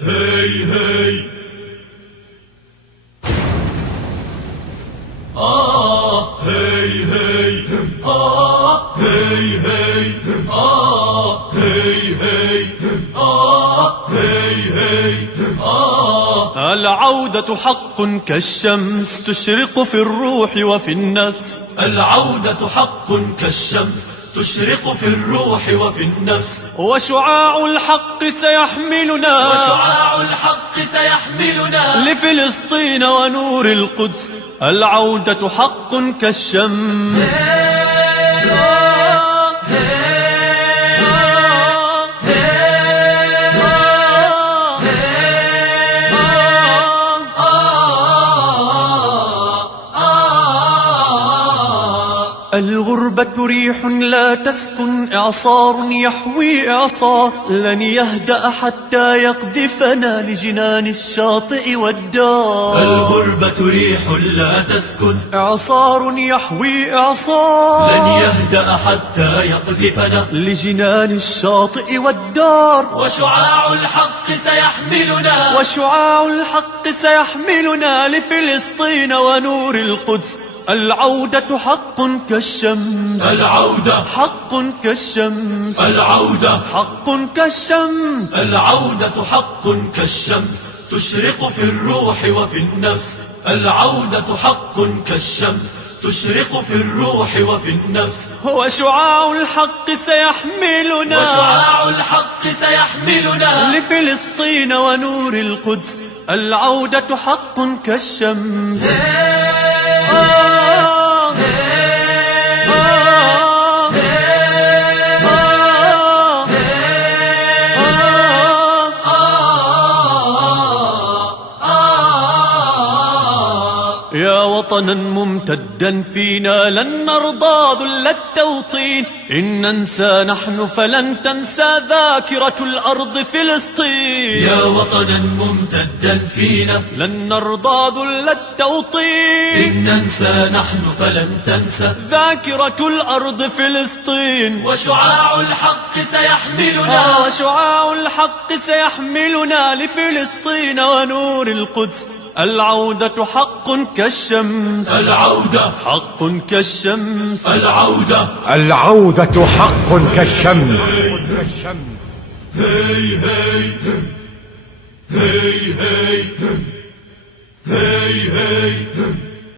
هي هي هي هي هي هي هي هي العودة حق كالشمس تشرق في الروح وفي النفس. العودة حق كالشمس تشرق في الروح وفي النفس. وشعاع الحق سيحملنا وشعاع الحق سيحملنا لفلسطين ونور القدس. العودة حق كالشمس. الغربة ريح لا تسكن، إعصار يحوي إعصار، لن يهدأ حتى يقذفنا لجنان الشاطئ والدار. الغربة ريح لا تسكن، إعصار يحوي إعصار، لن يهدأ حتى يقذفنا لجنان الشاطئ والدار. وشعاع الحق سيحملنا وشعاع الحق سيحملنا لفلسطين ونور القدس. العودة حق كالشمس. العودة حق كالشمس. العودة حق كالشمس. العودة حق كالشمس تشرق في الروح وفي النفس. العودة حق كالشمس تشرق في الروح وفي النفس. وشعاع الحق سيحملنا وشعاع الحق سيحملنا لفلسطين ونور القدس. العودة حق كالشمس. يا وطنا ممتدا فينا لن نرضى ذل التوطين. إن ننسى نحن فلن تنسى ذاكرة الأرض فلسطين. يا وطنا ممتدا فينا لن نرضى ذل التوطين. إن ننسى نحن فلن تنسى ذاكرة الأرض فلسطين. وشعاع الحق سيحملنا وشعاع الحق سيحملنا لفلسطين ونور القدس. العودة حق كالشمس. العودة حق كالشمس. العودة العودة حق كالشمس. هي هي هي هي هي هي